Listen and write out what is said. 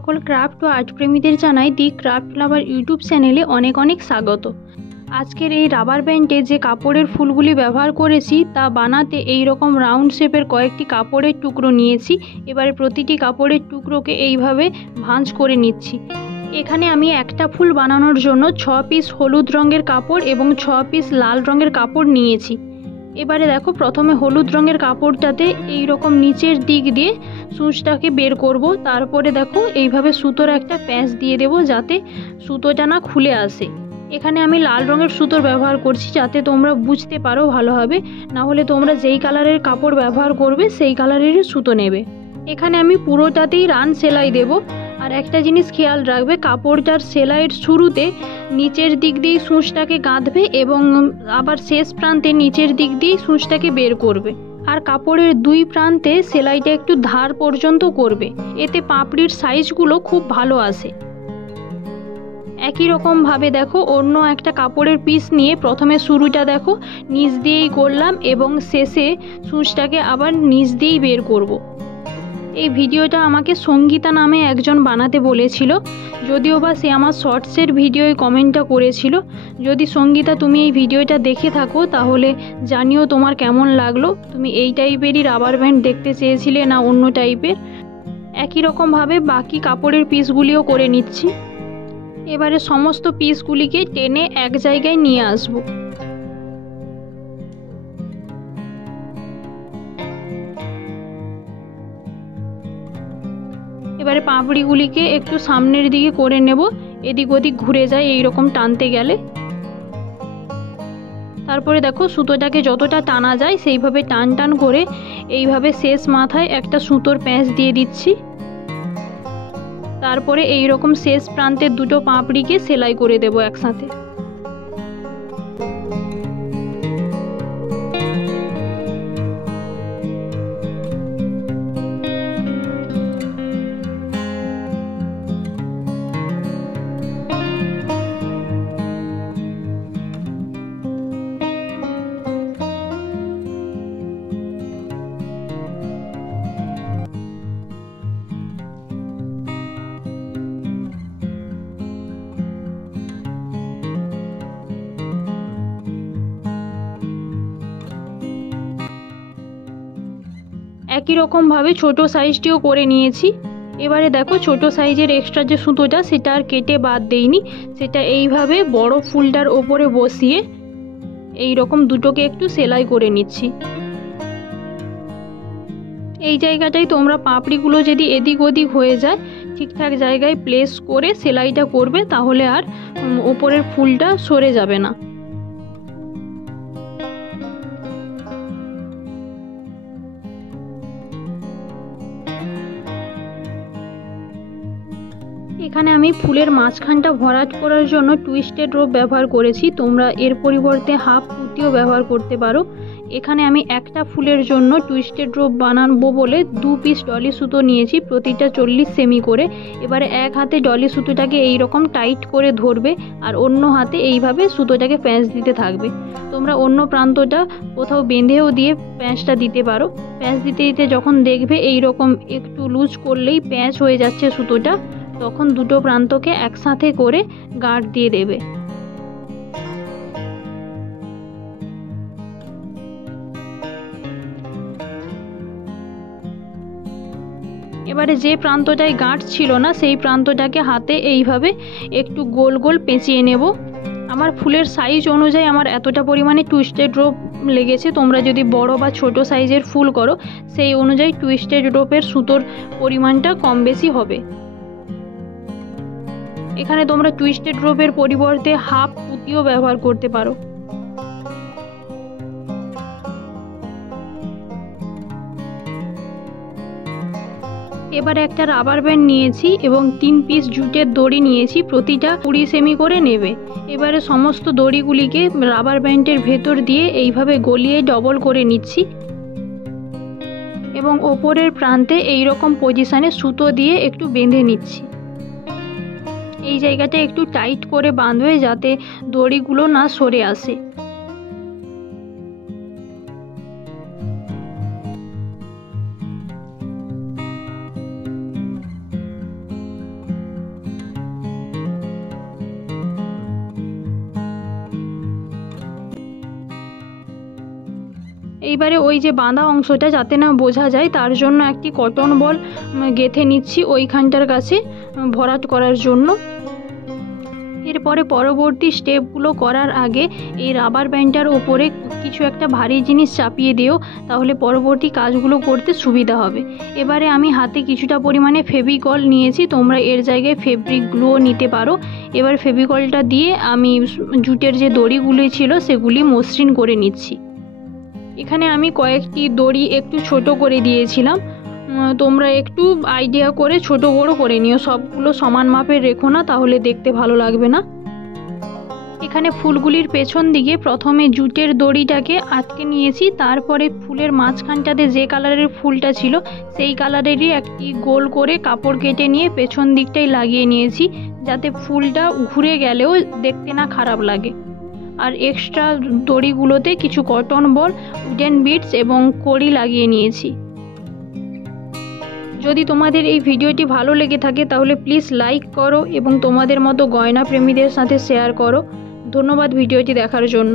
সকল ক্রাফট ও আর্ট প্রেমীদের জানাই দি ক্রাফট লাভার ইউটিউব চ্যানেলে অনেক অনেক স্বাগত। আজকের এই রাবার ব্যান্ডে যে কাপড়ের ফুলগুলি ব্যবহার করেছি তা বানাতে এই রকম রাউন্ড শেপের কয়েকটি কাপড়ের টুকরো নিয়েছি। এবারে প্রতিটি কাপড়ের টুকরোকে এইভাবে ভাঁজ করে নিচ্ছি। এখানে আমি একটা ফুল বানানোর জন্য 6 পিস হলুদ রঙের কাপড় এবং 6 পিস লাল রঙের কাপড় নিয়েছি। এবারে দেখো, প্রথমে হলুদ রঙের কাপড়টাতে এই রকম নিচের দিক দিয়ে সূচটাকে বের করব। তারপরে দেখো এইভাবে সুতোর একটা প্যাঁচ দিয়ে দেব যাতে সুতোটা না খুলে আসে। এখানে আমি লাল রঙের সুতোর ব্যবহার করছি যাতে তোমরা বুঝতে পারো ভালোভাবে, না হলে তোমরা যেই কালারের কাপড় ব্যবহার করবে সেই কালারেরই সুতো নেবে। এখানে আমি পুরোটাতেই রান সেলাই দেব। আর একটা জিনিস খেয়াল রাখবে, কাপড়টার সেলাইয়ের শুরুতে নিচের দিক দিয়েই সূচটাকে গাঁথবে এবং আবার শেষ প্রান্তে নিচের দিক দিয়েই সূচটাকে বের করবে। আর কাপড়ের দুই প্রান্তে সেলাইটা একটু ধার পর্যন্ত করবে, এতে পাপড়ির সাইজগুলো খুব ভালো আসে। একই রকমভাবে দেখো, অন্য একটা কাপড়ের পিস নিয়ে প্রথমে শুরুটা দেখো নিচ দিয়েই করলাম এবং শেষে সূচটাকে আবার নিচ দিয়েই বের করব। এই ভিডিওটা আমাকে সঙ্গীতা নামে একজন বানাতে বলেছিল, যদিও বা সে আমার শর্টসের ভিডিওয় কমেন্টটা করেছিল। যদি সঙ্গীতা তুমি এই ভিডিওটা দেখে থাকো তাহলে জানিও তোমার কেমন লাগলো। তুমি এই টাইপেরই রাবার ব্যান্ড দেখতে চেয়েছিলে না অন্য টাইপের। একই রকমভাবে বাকি কাপড়ের পিসগুলিও করে নিচ্ছি। এবারে সমস্ত পিসগুলিকে টেনে এক জায়গায় নিয়ে আসবো। এবারে পাপড়িগুলিকে একটু সামনের দিকে করে নেব, এদিক ওদিক ঘুরে যায় এই রকম টানতে গেলে। তারপরে দেখো, সুতোটাকে যতটা টানা যায় সেইভাবে টান টান করে এইভাবে শেষ মাথায় একটা সুতোর প্যাঁচ দিয়ে দিচ্ছি। তারপরে এই রকম শেষ প্রান্তের দুটো পাপড়িকে সেলাই করে দেব একসাথে। একই রকমভাবে ছোট সাইজটিও করে নিয়েছি। এবারে দেখো, ছোট সাইজের এক্সট্রা যে সুতোটা সেটা আর কেটে বাদ দেইনি, সেটা এইভাবে বড় ফুলটার ওপরে বসিয়ে এই রকম দুটোকে একটু সেলাই করে নিচ্ছি। এই জায়গাটাই তোমরা পাপড়িগুলো যদি এদিক ওদিক হয়ে যায় ঠিকঠাক জায়গায় প্লেস করে সেলাইটা করবে, তাহলে আর ওপরের ফুলটা সরে যাবে না। এখানে আমি ফুলের মাঝখানটা ভরাট করার জন্য টুইস্টেড রোপ ব্যবহার করেছি। তোমরা এর পরিবর্তে হাফ পুঁতিও ব্যবহার করতে পারো। এখানে আমি একটা ফুলের জন্য টুইস্টেড রোপ বানাবো বলে 2 পিস ডলি সুতো নিয়েছি, প্রতিটা 40 সেমি করে। এবারে এক হাতে ডলি সুতোটাকে এইরকম টাইট করে ধরবে আর অন্য হাতে এইভাবে সুতোটাকে প্যাঁচ দিতে থাকবে। তোমরা অন্য প্রান্তটা কোথাও বেঁধেও দিয়ে প্যাঁচটা দিতে পারো। প্যাঁচ দিতে দিতে যখন দেখবে এইরকম একটু লুজ করলেই প্যাঁচ হয়ে যাচ্ছে সুতোটা, তখন দুটো প্রান্তকে একসাথে করে গাঁট দিয়ে দেবে। এবারে যে প্রান্তটায় গাঁট ছিল না সেই প্রান্তটাকে হাতে এইভাবে একটু গোল গোল পেঁচিয়ে নেব। আমার ফুলের সাইজ অনুযায়ী আমার এতটা পরিমাণে টুইস্টেড রোপ লেগেছে। তোমরা যদি বড় বা ছোট সাইজের ফুল করো সেই অনুযায়ী টুইস্টেড রোপের সুতোর পরিমাণটা কম বেশি হবে। এখানে তোমরা টুইস্টেড রোপের পরিবর্তে হাফ পুঁতিও ব্যবহার করতে পারো। এবারে একটা রাবার ব্যান্ড নিয়েছি এবং 3 পিস জুটের দড়ি নিয়েছি, প্রতিটা 20 সেমি করে নেবে। এবারে সমস্ত দড়িগুলিকে রাবার ব্যান্ডের ভেতর দিয়ে এইভাবে গলিয়ে ডবল করে নিচ্ছি এবং ওপরের প্রান্তে এইরকম পজিশনে সুতো দিয়ে একটু বেঁধে নিচ্ছি। এই জায়গাটা একটু টাইট করে বাঁধবে যাতে দড়িগুলো না সরে আসে। এইবারে ওই যে বাঁধা অংশটা যাতে না বোঝা যায় তার জন্য একটি কটন বল গেঁথে নিচ্ছি ওইখানটার কাছে ভরাট করার জন্য। এরপরে পরবর্তী স্টেপগুলো করার আগে এই রাবার ব্যান্ডটার ওপরে কিছু একটা ভারী জিনিস চাপিয়ে দিও, তাহলে পরবর্তী কাজগুলো করতে সুবিধা হবে। এবারে আমি হাতে কিছুটা পরিমাণে ফেভিকল নিয়েছি, তোমরা এর জায়গায় ফেব্রিক গ্লুও নিতে পারো। এবার ফেভিকলটা দিয়ে আমি জুটের যে দড়িগুলি ছিল সেগুলি মসৃণ করে নিচ্ছি। এখানে আমি কয়েকটি দড়ি একটু ছোট করে দিয়েছিলাম, তোমরা একটু আইডিয়া করে ছোট বড় করে নিও, সবগুলো সমান মাপের রেখো না, তাহলে দেখতে ভালো লাগবে না। এখানে ফুলগুলির পেছন দিকে প্রথমে জুটের দড়িটাকে আটকে নিয়েছি, তারপরে ফুলের মাঝখানটাতে যে কালারের ফুলটা ছিল সেই কালারেরই একটি গোল করে কাপড় কেটে নিয়ে পেছন দিকটাই লাগিয়ে নিয়েছি, যাতে ফুলটা ঘুরে গেলেও দেখতে না খারাপ লাগে। আর এক্সট্রা দড়িগুলোতে কিছু কটন বল, উডেন বিডস এবং কড়ি লাগিয়ে নিয়েছি। যদি তোমাদের এই ভিডিওটি ভালো লেগে থাকে তাহলে প্লিজ লাইক করো এবং তোমাদের মতো গয়না প্রেমীদের সাথে শেয়ার করো। ধন্যবাদ ভিডিওটি দেখার জন্য।